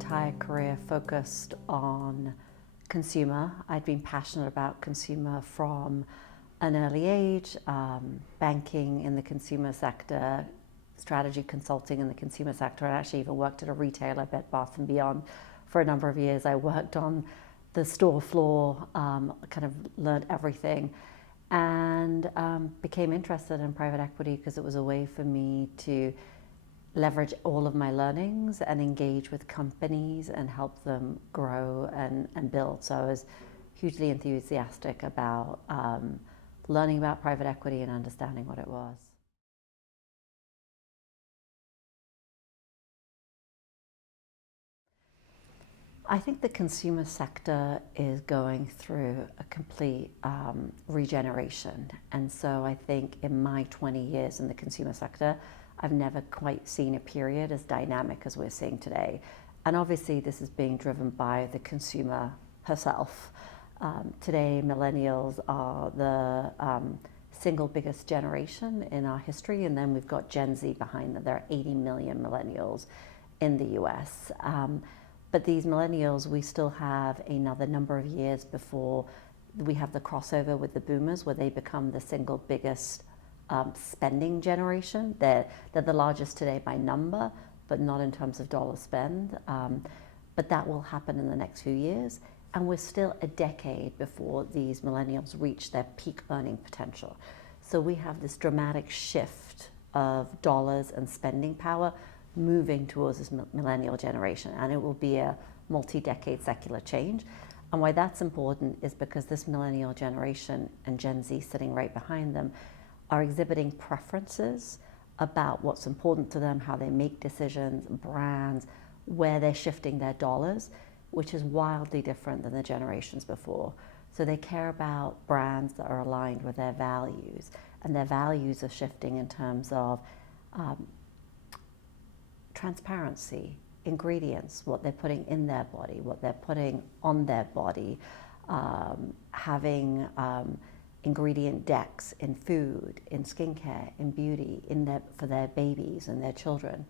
entire career focused on consumer. I'd been passionate about consumer from an early age, banking in the consumer sector, strategy consulting in the consumer sector. I actually even worked at a retailer, Bed Bath & Beyond, for a number of years. I worked on the store floor, kind of learned everything, and became interested in private equity because it was a way for me to leverage all of my learnings and engage with companies and help them grow and build. So I was hugely enthusiastic about learning about private equity and understanding what it was. I think the consumer sector is going through a complete regeneration. And so I think in my 20 years in the consumer sector, I've never quite seen a period as dynamic as we're seeing today. And obviously this is being driven by the consumer herself. Today, millennials are the single biggest generation in our history, and then we've got Gen Z behind them. There are 80 million millennials in the US. But these millennials, we still have another number of years before we have the crossover with the boomers, where they become the single biggest spending generation. They're the largest today by number, but not in terms of dollar spend. But that will happen in the next few years. And we're still a decade before these millennials reach their peak earning potential. So we have this dramatic shift of dollars and spending power moving towards this millennial generation. And it will be a multi-decade secular change. And why that's important is because this millennial generation and Gen Z sitting right behind them are exhibiting preferences about what's important to them, how they make decisions, brands, where they're shifting their dollars, which is wildly different than the generations before. So they care about brands that are aligned with their values, and their values are shifting in terms of transparency, ingredients, what they're putting in their body, what they're putting on their body, having ingredient decks in food, in skincare, in beauty, for their babies and their children.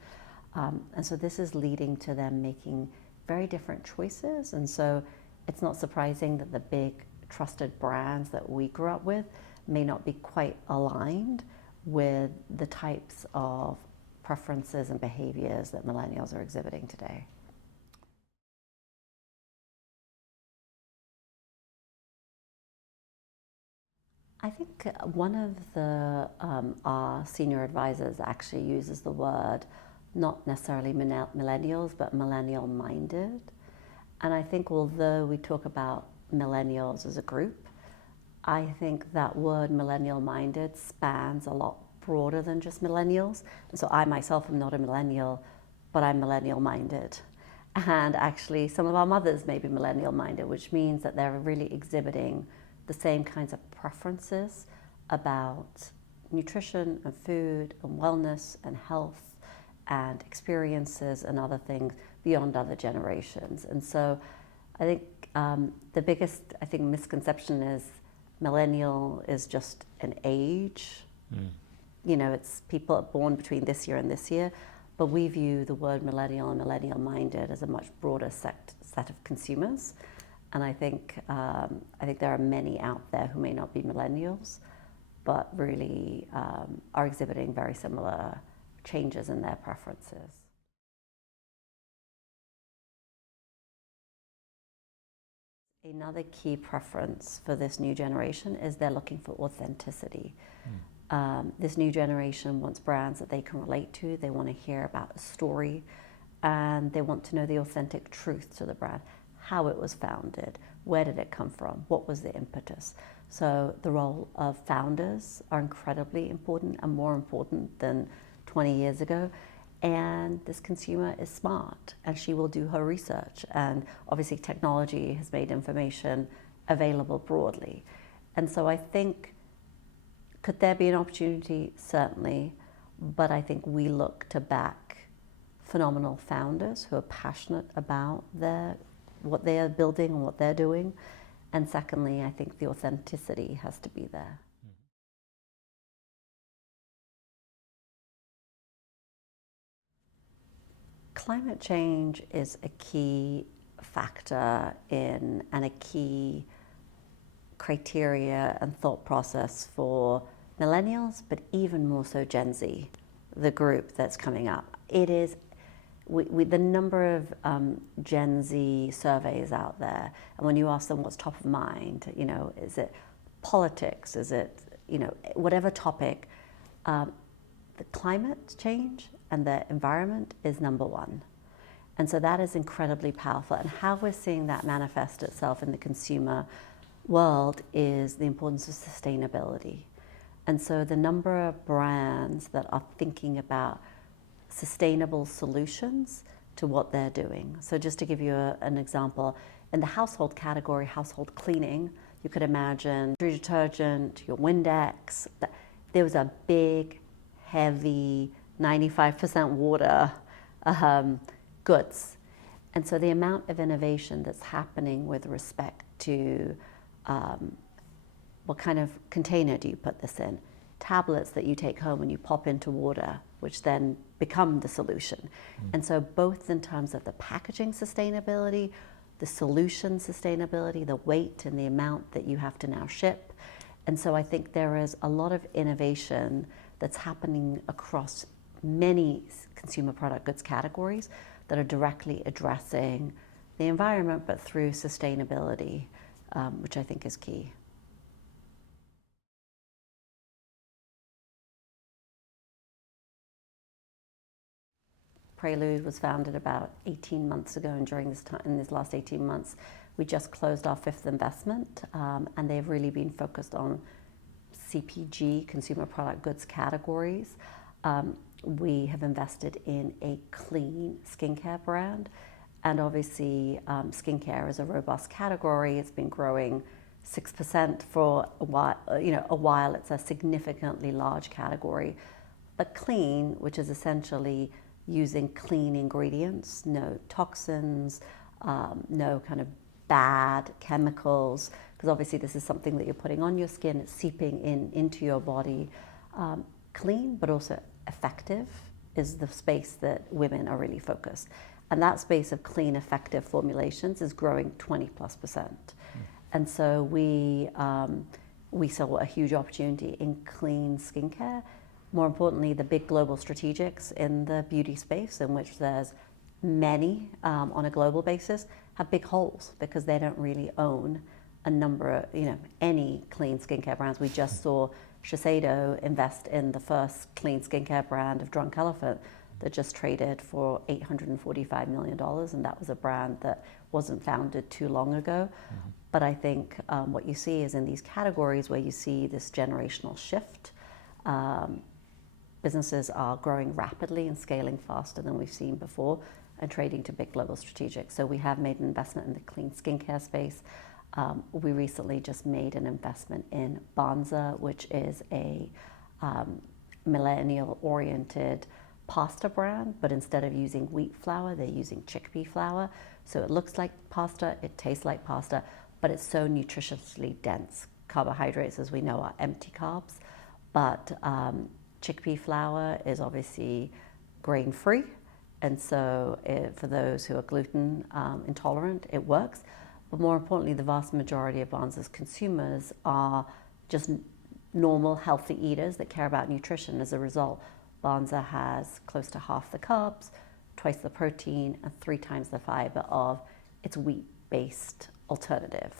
And so this is leading to them making very different choices. And so it's not surprising that the big trusted brands that we grew up with may not be quite aligned with the types of preferences and behaviors that millennials are exhibiting today. I think one of our senior advisors actually uses the word, not necessarily millennials, but millennial-minded. And I think although we talk about millennials as a group, I think that word millennial-minded spans a lot broader than just millennials. And so I myself am not a millennial, but I'm millennial-minded. And actually some of our mothers may be millennial-minded, which means that they're really exhibiting the same kinds of preferences about nutrition and food and wellness and health and experiences and other things beyond other generations. And so I think the biggest, misconception is millennial is just an age. You know, it's people are born between this year and this year, but we view the word millennial and millennial-minded as a much broader set of consumers. And I think there are many out there who may not be millennials, but really are exhibiting very similar changes in their preferences. Another key preference for this new generation is they're looking for authenticity. This new generation wants brands that they can relate to. They want to hear about a story, and they want to know the authentic truth to the brand. How it was founded, where did it come from, what was the impetus. So the role of founders are incredibly important and more important than 20 years ago. And this consumer is smart and she will do her research. And obviously technology has made information available broadly. And so I think, could there be an opportunity? Certainly. But I think we look to back phenomenal founders who are passionate about what they are building and what they're doing. And secondly, I think the authenticity has to be there. Climate change is a key factor in and a key criteria and thought process for millennials, but even more so Gen Z, the group that's coming up. It is the number of Gen Z surveys out there, and when you ask them what's top of mind, is it politics, is it, whatever topic, the climate change and the environment is number one. And so that is incredibly powerful. And how we're seeing that manifest itself in the consumer world is the importance of sustainability. And so the number of brands that are thinking about sustainable solutions to what they're doing. So just to give you an example, in the household category, household cleaning, you could imagine your detergent, your Windex, there was a big, heavy, 95% water goods. And so the amount of innovation that's happening with respect to what kind of container do you put this in? Tablets that you take home and you pop into water, which then become the solution. And so both in terms of the packaging sustainability, the solution sustainability, the weight and the amount that you have to now ship. And so I think there is a lot of innovation that's happening across many consumer product goods categories that are directly addressing the environment, but through sustainability, which I think is key. Prelude was founded about 18 months ago, and during this time, in these last 18 months, we just closed our fifth investment, and they've really been focused on CPG, consumer product goods categories. We have invested in a clean skincare brand, and obviously skincare is a robust category. It's been growing 6% for a while. It's a significantly large category. But clean, which is essentially using clean ingredients, no toxins, no kind of bad chemicals, because obviously this is something that you're putting on your skin, it's seeping into your body. Clean, but also effective is the space that women are really focused. And that space of clean, effective formulations is growing 20+%. And so we saw a huge opportunity in clean skincare. More importantly, the big global strategics in the beauty space, in which there's many on a global basis, have big holes because they don't really own a number of, any clean skincare brands. We just saw Shiseido invest in the first clean skincare brand of Drunk Elephant that just traded for $845 million, and that was a brand that wasn't founded too long ago. But I think what you see is in these categories where you see this generational shift, businesses are growing rapidly and scaling faster than we've seen before and trading to big global strategics. So we have made an investment in the clean skincare space. We recently just made an investment in Banza, which is a millennial-oriented pasta brand, but instead of using wheat flour, they're using chickpea flour. So it looks like pasta, it tastes like pasta, but it's so nutritiously dense. Carbohydrates, as we know, are empty carbs, but chickpea flour is obviously grain-free, and so for those who are gluten intolerant, it works. But more importantly, the vast majority of Banza's consumers are just normal, healthy eaters that care about nutrition. As a result, Banza has close to half the carbs, twice the protein, and 3 times the fiber of its wheat-based alternative,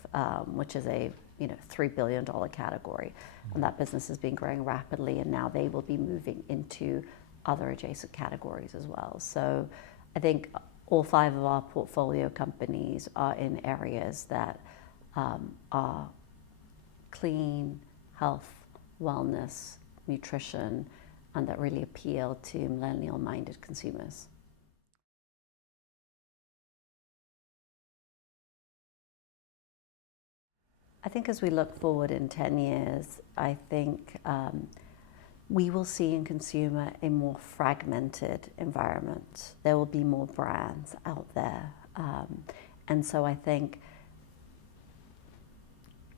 which is a $3 billion category. And that business has been growing rapidly, and now they will be moving into other adjacent categories as well. So I think all 5 of our portfolio companies are in areas that are clean, health, wellness, nutrition, and that really appeal to millennial-minded consumers. I think as we look forward in 10 years, I think we will see in consumer a more fragmented environment. There will be more brands out there. And so I think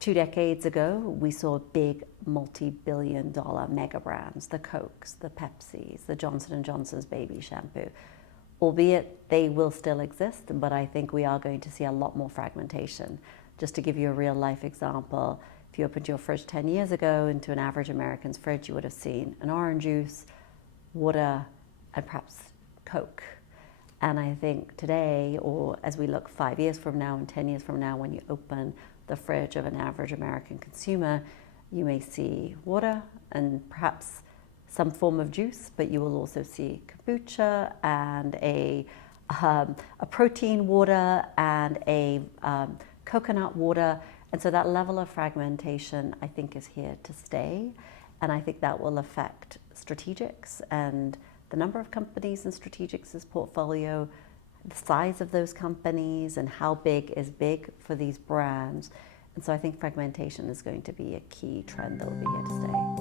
2 decades ago, we saw big multi-billion-dollar mega brands, the Cokes, the Pepsis, the Johnson & Johnson's baby shampoo. albeit they will still exist, but I think we are going to see a lot more fragmentation. Just to give you a real life example, if you opened your fridge 10 years ago into an average American's fridge, you would have seen an orange juice, water, and perhaps Coke. And I think today, or as we look 5 years from now and 10 years from now, when you open the fridge of an average American consumer, you may see water and perhaps some form of juice, but you will also see kombucha and a protein water and a coconut water. And so that level of fragmentation, I think, is here to stay. And I think that will affect strategics and the number of companies in strategics' portfolio, the size of those companies, and how big is big for these brands. And so I think fragmentation is going to be a key trend that will be here to stay.